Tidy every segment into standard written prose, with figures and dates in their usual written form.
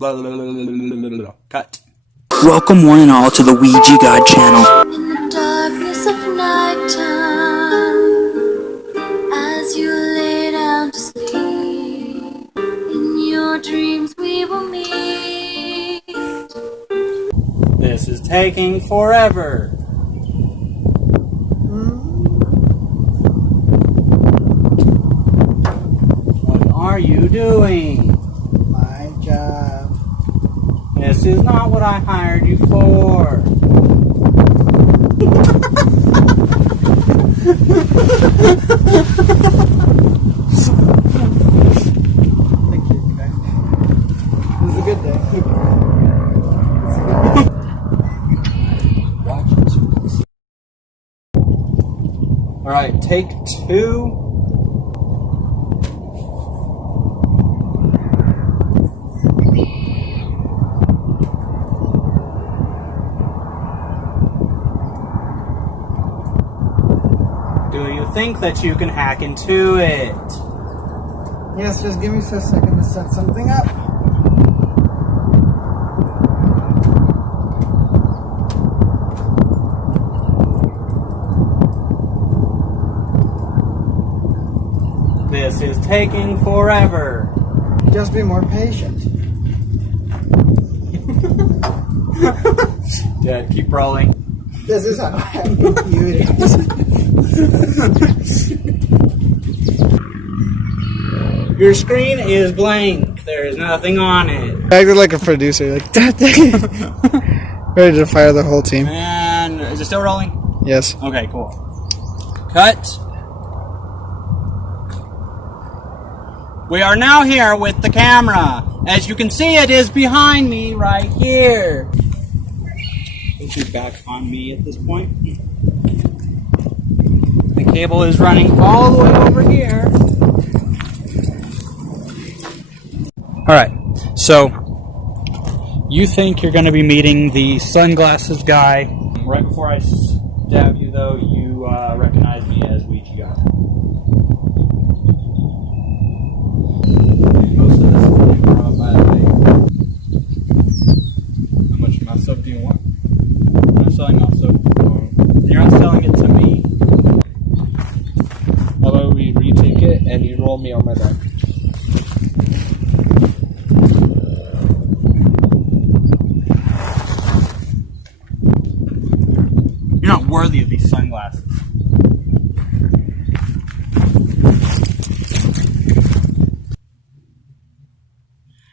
Cut. Welcome one and all to the Ouija God channel. In the darkness of nighttime, as you lay down to sleep, in your dreams we will meet. This is taking forever. What are you doing? My job. This is not what I hired you for. Thank you, guys. This is a good day. Alright, take 2. Do you think that you can hack into it? Yes, just give me a second to set something up. This is taking forever. Just be more patient. Dad, keep rolling. This is how I do it. Your screen is blank. There is nothing on it. I acted like a producer, like, dang it. Ready to fire the whole team. And is it still rolling? Yes. Okay, cool. Cut. We are now here with the camera. As you can see, it is behind me right here. Is it back on me at this point? The cable is running all the way over here. Alright, so you think you're going to be meeting the sunglasses guy. Right before I stab you, though, you recognize me as Ouija God. Most of this is improv, by the way. How much mouth soap do you want? I'm not selling mouth soap. You're not selling it to me. How about we retake it and you roll me on my back? You're not worthy of these sunglasses.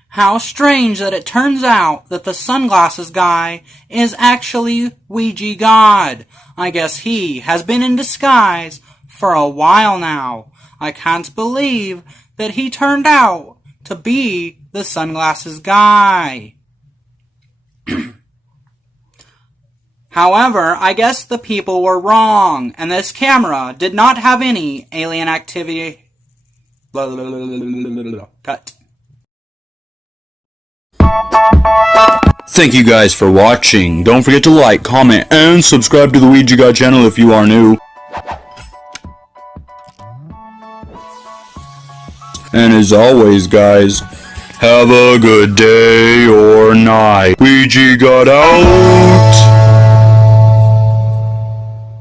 How strange that it turns out that the sunglasses guy is actually Ouija God. I guess he has been in disguise for a while now. I can't believe that he turned out to be the sunglasses guy. However, I guess the people were wrong, and this camera did not have any alien activity. Cut. Thank you guys for watching. Don't forget to like, comment, and subscribe to the Ouija God channel if you are new. And as always, guys, have a good day or night. Ouija God out!